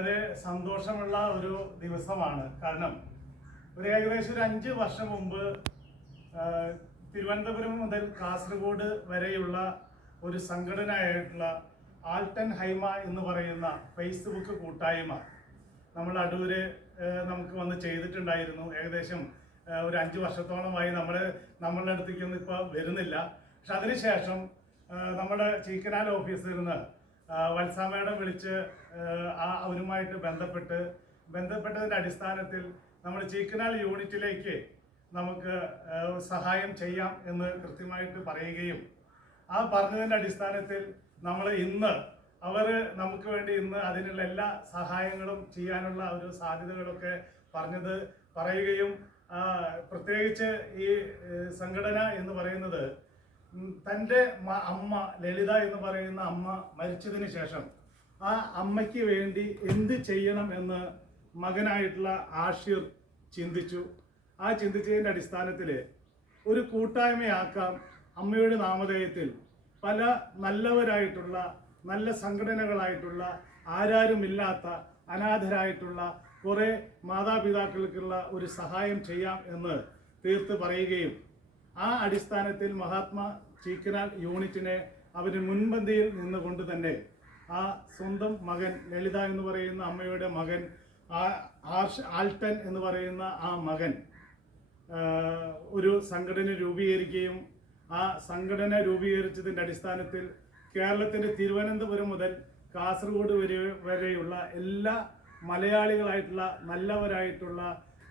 വളരെ സന്തോഷമുള്ള ഒരു ദിവസമാണ്. കാരണം ഒരു ഏകദേശം ഒരു അഞ്ച് വർഷം മുമ്പ് തിരുവനന്തപുരം മുതൽ കാസർഗോഡ് വരെയുള്ള ഒരു സംഘടനയായിട്ടുള്ള ആൾട്ടൻ ഹൈമ എന്ന് പറയുന്ന ഫേസ്ബുക്ക് കൂട്ടായ്മ നമ്മൾ അടൂര് നമുക്ക് വന്ന് ചെയ്തിട്ടുണ്ടായിരുന്നു. ഏകദേശം ഒരു അഞ്ച് വർഷത്തോളമായി നമ്മൾ നമ്മളുടെ അടുത്തേക്കൊന്നും ഇപ്പോൾ വരുന്നില്ല. പക്ഷെ അതിനുശേഷം നമ്മുടെ ചീക്കനാൽ ഓഫീസിൽ നിന്ന് വത്സാമേടം വിളിച്ച് ആ അവരുമായിട്ട് ബന്ധപ്പെട്ട് ബന്ധപ്പെട്ടതിന്റെ അടിസ്ഥാനത്തിൽ നമ്മൾ ചീക്കനാൽ യൂണിറ്റിലേക്ക് നമുക്ക് സഹായം ചെയ്യാം എന്ന് കൃത്യമായിട്ട് പറയുകയും ആ പറഞ്ഞതിന്റെ അടിസ്ഥാനത്തിൽ നമ്മൾ ഇന്ന് അവർ നമുക്ക് വേണ്ടി ഇന്ന് അതിനുള്ള എല്ലാ സഹായങ്ങളും ചെയ്യാനുള്ള ഒരു സാധ്യതകളൊക്കെ പറഞ്ഞത് പറയുകയും പ്രത്യേകിച്ച് ഈ സംഘടന എന്ന് പറയുന്നത് തന്റെ അമ്മ ലളിത എന്ന് പറയുന്ന അമ്മ മരിച്ചതിന് ശേഷം ആ അമ്മയ്ക്ക് വേണ്ടി എന്ത് ചെയ്യണം എന്ന് മകനായിട്ടുള്ള ആഷിർ ചിന്തിച്ചു. ആ ചിന്തിച്ചതിന്റെ അടിസ്ഥാനത്തിൽ ഒരു കൂട്ടായ്മയാക്കാം അമ്മയുടെ നാമധേയത്തിൽ പല നല്ലവരായിട്ടുള്ള നല്ല സംഘടനകളായിട്ടുള്ള ആരാരുമില്ലാത്ത അനാഥരായിട്ടുള്ള കുറേ മാതാപിതാക്കൾക്കുള്ള ഒരു സഹായം ചെയ്യാം എന്ന് തീർത്ത് പറയുകയും ആ അടിസ്ഥാനത്തിൽ മഹാത്മാ ചീക്കനാൽ യൂണിറ്റിനെ അവന് മുൻപന്തിയിൽ നിന്നുകൊണ്ട് തന്നെ ആ സ്വന്തം മകൻ ലളിത എന്ന് പറയുന്ന അമ്മയുടെ മകൻ ആ ആർഷ് ആൾട്ടൻ എന്ന് പറയുന്ന ആ മകൻ ഒരു സംഘടന രൂപീകരിക്കുകയും ആ സംഘടന രൂപീകരിച്ചതിന്റെ അടിസ്ഥാനത്തിൽ കേരളത്തിന്റെ തിരുവനന്തപുരം മുതൽ കാസർഗോഡ് വരെ വരെയുള്ള എല്ലാ മലയാളികളായിട്ടുള്ള നല്ലവരായിട്ടുള്ള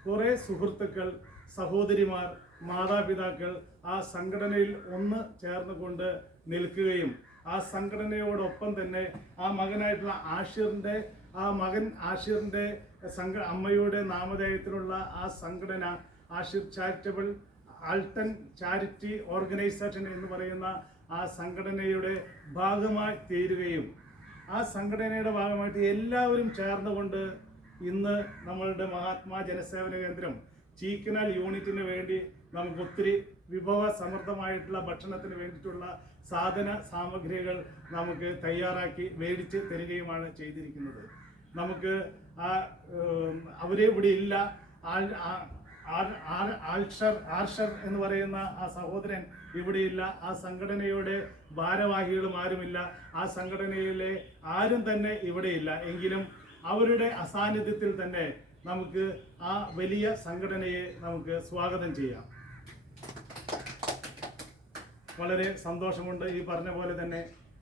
കുറേ സുഹൃത്തുക്കൾ സഹോദരിമാർ മാതാപിതാക്കൾ ആ സംഘടനയിൽ ഒന്ന് ചേർന്നുകൊണ്ട് നിൽക്കുകയും ആ സംഘടനയോടൊപ്പം തന്നെ ആ മകനായിട്ടുള്ള ആഷിറിന്റെ ആ മകൻ ആഷിറിന്റെ സംഘ അമ്മയുടെ നാമധേയത്തിലുള്ള ആ സംഘടന Ashir charitable Alton charity organisation എന്ന് പറയുന്ന ആ സംഘടനയുടെ ഭാഗമായി തീരുകയും ആ സംഘടനയുടെ ഭാഗമായിട്ട് എല്ലാവരും ചേർന്നുകൊണ്ട് ഇന്ന് നമ്മളുടെ മഹാത്മാ ജനസേവന കേന്ദ്രം ചീക്കനാൽ യൂണിറ്റിന് വേണ്ടി നമുക്ക് ഒത്തിരി വിഭവ സമൃദ്ധമായിട്ടുള്ള ഭക്ഷണത്തിന് വേണ്ടിയിട്ടുള്ള സാധന സാമഗ്രികൾ നമുക്ക് തയ്യാറാക്കി മേടിച്ച് തരികയുമാണ് ചെയ്തിരിക്കുന്നത്. നമുക്ക് ആ അവരെ ഇവിടെ ഇല്ല. ആൾഷർ ആർഷർ എന്ന് പറയുന്ന ആ സഹോദരൻ ഇവിടെയില്ല ആ സംഘടനയുടെ ഭാരവാഹികളും ആരുമില്ല. ആ സംഘടനയിലെ ആരും തന്നെ ഇവിടെയില്ല എങ്കിലും അവരുടെ അസാന്നിധ്യത്തിൽ തന്നെ നമുക്ക് ആ വലിയ സംഘടനയെ നമുക്ക് സ്വാഗതം ചെയ്യാം. വളരെ സന്തോഷമുണ്ട്. ഈ പറഞ്ഞ പോലെ തന്നെ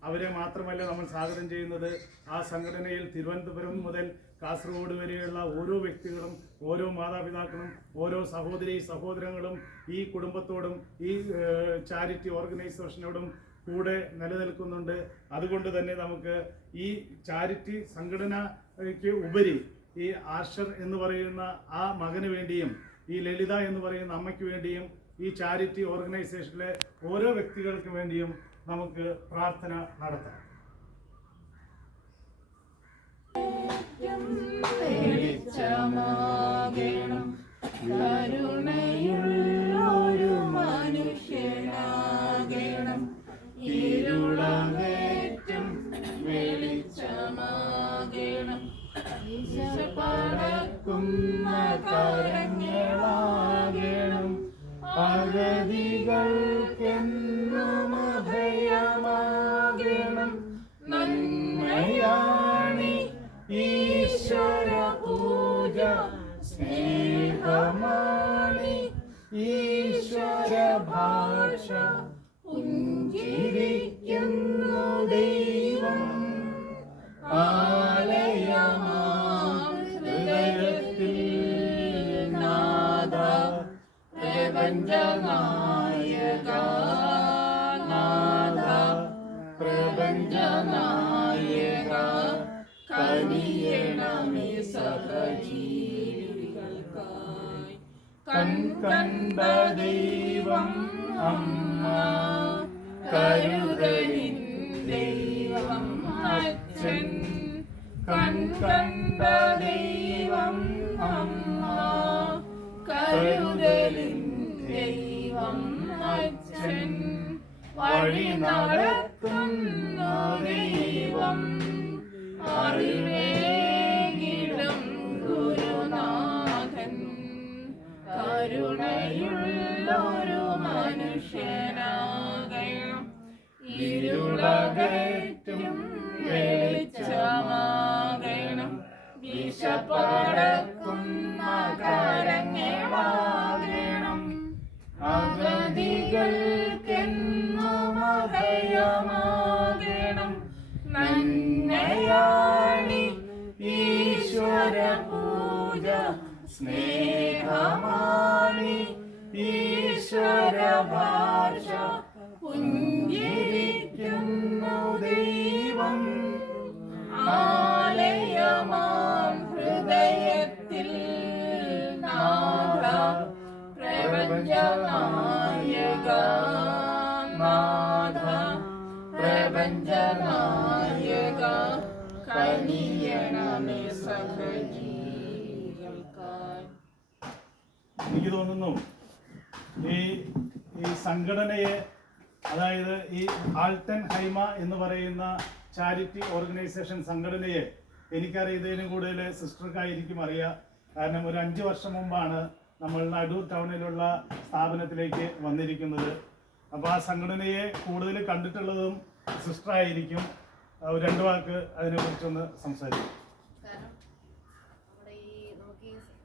അവരെ മാത്രമല്ല നമ്മൾ സ്വാഗതം ചെയ്യുന്നത്. ആ സംഘടനയിൽ തിരുവനന്തപുരം മുതൽ കാസർഗോഡ് വരെയുള്ള ഓരോ വ്യക്തികളും ഓരോ മാതാപിതാക്കളും ഓരോ സഹോദരി സഹോദരങ്ങളും ഈ കുടുംബത്തോടും ഈ ചാരിറ്റി ഓർഗനൈസേഷനോടും കൂടെ നിലനിൽക്കുന്നുണ്ട്. അതുകൊണ്ട് തന്നെ നമുക്ക് ഈ ചാരിറ്റി സംഘടനയ്ക്ക് ഉപരി ഈ ആർഷർ എന്ന് പറയുന്ന ആ മകന് വേണ്ടിയും ഈ ലളിത എന്ന് പറയുന്ന അമ്മയ്ക്ക് വേണ്ടിയും ഈ ചാരിറ്റി ഓർഗനൈസേഷനിലെ ഓരോ വ്യക്തികൾക്ക് വേണ്ടിയും നമുക്ക് പ്രാർത്ഥന നടത്താം. കരുണയുള്ളൊരു മനുഷ്യനാകണം. കരങ്ങളാകണം സ്നേഹമാണി ഈശ്വര ഭാഷ പുഞ്ചിരിക്കുന്നു ദൈവം. ആലയമാം ഹൃദയത്തിൽ നാദ പ്രപഞ്ചനായക നാദ പ്രപഞ്ചനായക കനിയണമേ കൺ കണ്ട ദൈവം അമ്മ കരുതലിൻ ദൈവം അച്ഛൻ. കൺ കണ്ട ദൈവം അമ്മ കരുതലിൻ ദൈവം അച്ഛൻ. വഴി നടത്തുന്ന ദൈവം അറിവേകി കരുണയുള്ളൊരു മനുഷ്യനാകയും ഇരുളകറ്റും വെളിച്ചമാകണം വിശപ്പടക്കുന്ന കരങ്ങമാകണം അഗതികൾക്കെന്നും അഭയമാകണം നന്മയാണി ഈശ്വര പൂജ സ്നേഹ ആലയമാം ഹൃദയത്തിൽ നാഥ പ്രപഞ്ചനായക നാഥ പ്രപഞ്ചനായക കനിയണമേ സഹജീവികൾക്കായി. എനിക്ക് തോന്നുന്നു ഈ ഈ സംഘടനയെ അതായത് ഈ ആൾട്ടൻ ഹൈമ എന്ന് പറയുന്ന ചാരിറ്റി ഓർഗനൈസേഷൻ സംഘടനയെ എനിക്കറിയുന്നതിനും കൂടുതൽ സിസ്റ്റർക്കായിരിക്കും അറിയാം കാരണം ഒരു അഞ്ച് വർഷം മുമ്പാണ് നമ്മൾ നടൂർ ടൗണിലുള്ള സ്ഥാപനത്തിലേക്ക് വന്നിരിക്കുന്നത്. അപ്പോൾ ആ സംഘടനയെ കൂടുതൽ കണ്ടിട്ടുള്ളതും സിസ്റ്ററായിരിക്കും. രണ്ട് വാക്ക് അതിനെക്കുറിച്ചൊന്ന് സംസാരിക്കും.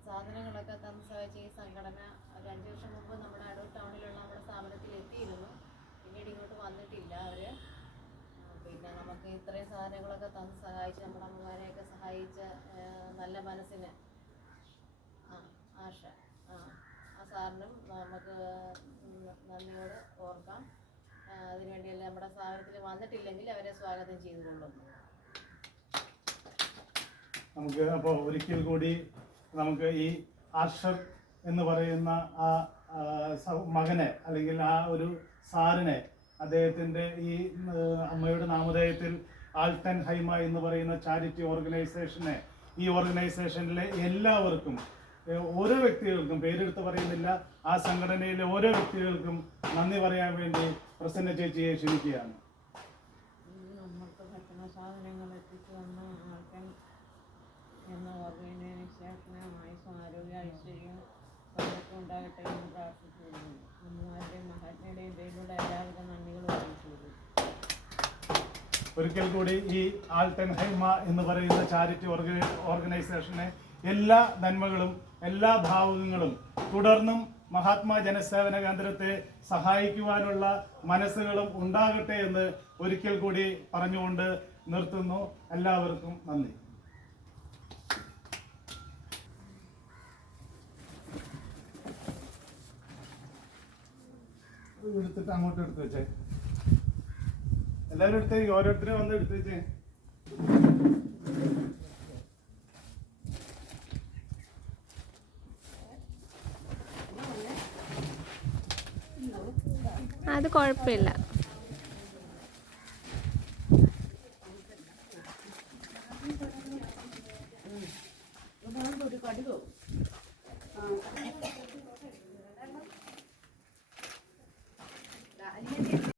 സാധനങ്ങളൊക്കെ തന്ന് സഹായിച്ച ഈ സംഘടന ഒരു അഞ്ച് വർഷം മുമ്പ് നമ്മുടെ അടൂർ ടൗണിലുള്ള നമ്മുടെ സ്ഥാപനത്തിൽ എത്തിയിരുന്നു. പിന്നീട് ഇങ്ങോട്ട് വന്നിട്ടില്ല അവർ. പിന്നെ നമുക്ക് ഇത്രയും സാധനങ്ങളൊക്കെ തന്ന് സഹായിച്ച് നമ്മുടെ അമ്മമാരെയൊക്കെ സഹായിച്ച നല്ല മനസ്സിന്. ആ ആശ ആ ആ സാറിനും നമുക്ക് നന്ദിയോട് ഓർക്കാം. അതിനുവേണ്ടിയല്ല നമ്മുടെ സ്ഥാപനത്തിൽ വന്നിട്ടില്ലെങ്കിൽ അവരെ സ്വാഗതം ചെയ്തുകൊള്ളും നമുക്ക് അപ്പോൾ ഒരിക്കൽ കൂടി നമുക്ക് ഈ ആർഷർ എന്ന് പറയുന്ന ആ, മകനെ അല്ലെങ്കിൽ ആ ഒരു സാറിനെ അദ്ദേഹത്തിന്റെ ഈ അമ്മയുടെ നാമധേയത്തിൽ ആൾട്ടൻ ഹൈമ എന്ന് പറയുന്ന ചാരിറ്റി ഓർഗനൈസേഷനെ ഈ ഓർഗനൈസേഷനിലെ എല്ലാവർക്കും ഓരോ വ്യക്തികൾക്കും പേരെടുത്ത് പറയുന്നില്ല. ആ സംഘടനയിലെ ഓരോ വ്യക്തികൾക്കും നന്ദി പറയാൻ വേണ്ടി പ്രസന്ന ചേച്ചിയെ ക്ഷണിക്കുകയാണ്. നമ്മൾക്ക് ഭക്ഷണ സാധനങ്ങൾ എത്തിച്ചു എന്ന ആരോഗ്യ ഐശ്വര്യം സമ്പത്തും ഉണ്ടാകട്ടെ എന്ന് പ്രാർത്ഥിച്ചിരുന്നു അമ്മമാരുടെയും മഹാത്മയുടെയും പേരിലൂടെ എല്ലാവിധ നന്ദികളും അറിയിച്ചു ഒരിക്കൽ കൂടി ഈ ആൾട്ടൻഹൈമ എന്ന് പറയുന്ന ചാരിറ്റി ഓർഗ- ഓർഗനൈസേഷനെ എല്ലാ നന്മകളും എല്ലാ ഭാവുകങ്ങളും തുടർന്നും മഹാത്മാ ജനസേവന കേന്ദ്രത്തെ സഹായിക്കുവാനുള്ള മനസ്സുകളും ഉണ്ടാകട്ടെ എന്ന് ഒരിക്കൽ കൂടി പറഞ്ഞുകൊണ്ട് നിർത്തുന്നു. എല്ലാവർക്കും നന്ദി. എടുത്തിട്ട് അങ്ങോട്ട് എടുത്ത് വെച്ചേ. എല്ലാവരും എടുത്തേ ഓരോരുത്തരും വന്ന് എടുത്ത് വെച്ചേ. അത് കുഴപ്പമില്ല. കടുകോ